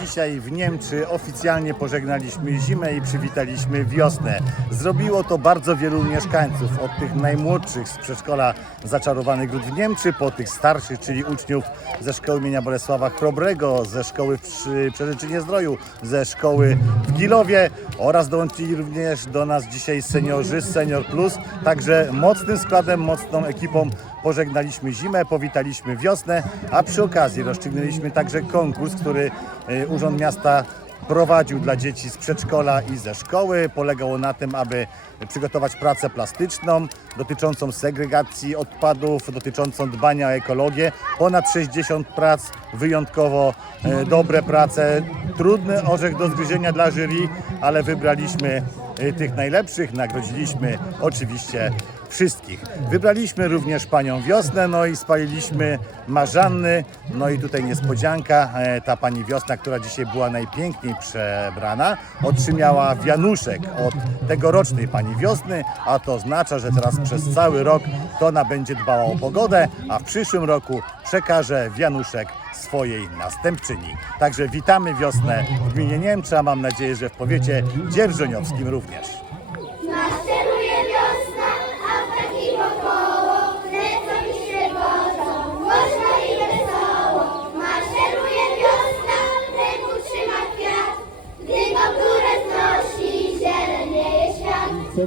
Dzisiaj w Niemczy oficjalnie pożegnaliśmy zimę i przywitaliśmy wiosnę. Zrobiło to bardzo wielu mieszkańców, od tych najmłodszych z przedszkola Zaczarowany Gród w Niemczy, po tych starszych, czyli uczniów ze szkoły imienia Bolesława Chrobrego, ze szkoły w Przerzyczynie Zdroju, ze szkoły w Gilowie oraz dołączyli również do nas dzisiaj seniorzy z Senior Plus. Także mocnym składem, mocną ekipą pożegnaliśmy zimę, powitaliśmy wiosnę, a przy okazji rozstrzygnęliśmy także konkurs, który e, Urząd Miasta prowadził dla dzieci z przedszkola i ze szkoły. Polegało na tym, aby przygotować pracę plastyczną dotyczącą segregacji odpadów, dotyczącą dbania o ekologię. Ponad 60 prac, wyjątkowo e, dobre prace. Trudny orzech do zgryzienia dla jury, ale wybraliśmy e, tych najlepszych, nagrodziliśmy oczywiście wszystkich. Wybraliśmy również panią Wiosnę, no i spaliliśmy marzanny. No i tutaj niespodzianka, e, ta pani Wiosna, która dzisiaj była najpiękniej przebrana, otrzymała wianuszek od tegorocznej pani Wiosny, a to oznacza, że teraz przez cały rok to ona będzie dbała o pogodę, a w przyszłym roku przekaże wianuszek swojej następczyni. Także witamy wiosnę w gminie Niemcza, mam nadzieję, że w powiecie dzierżoniowskim również.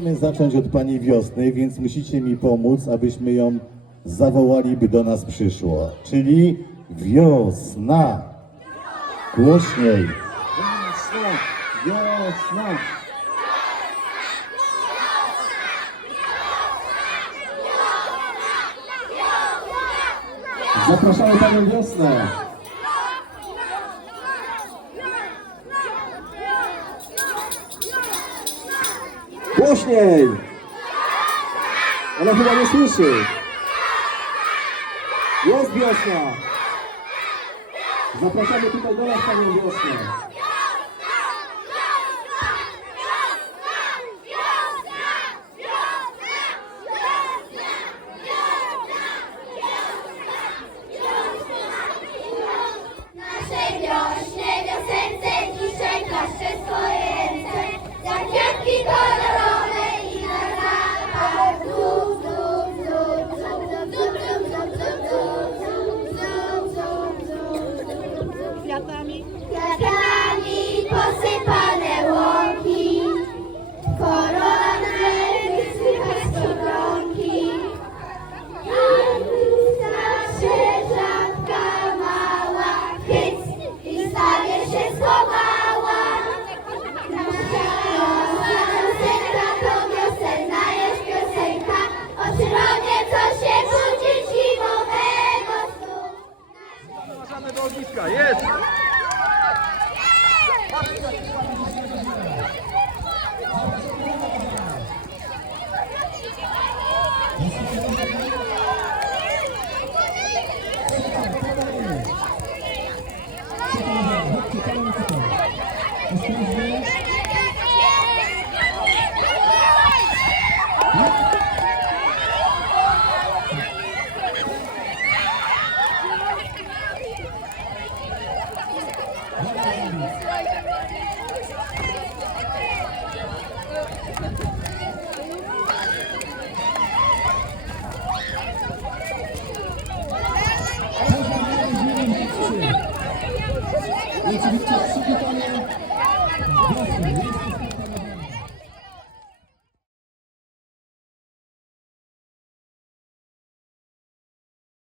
Chcemy zacząć od Pani Wiosny, więc musicie mi pomóc, abyśmy ją zawołali, by do nas przyszło. Czyli wiosna. Głośniej. Wiosna, wiosna. Zapraszamy Panią Wiosnę. Głośniej! Ona chyba nie słyszy. Jest wiosna! Zapraszamy tutaj do nas Panią Wiosnę.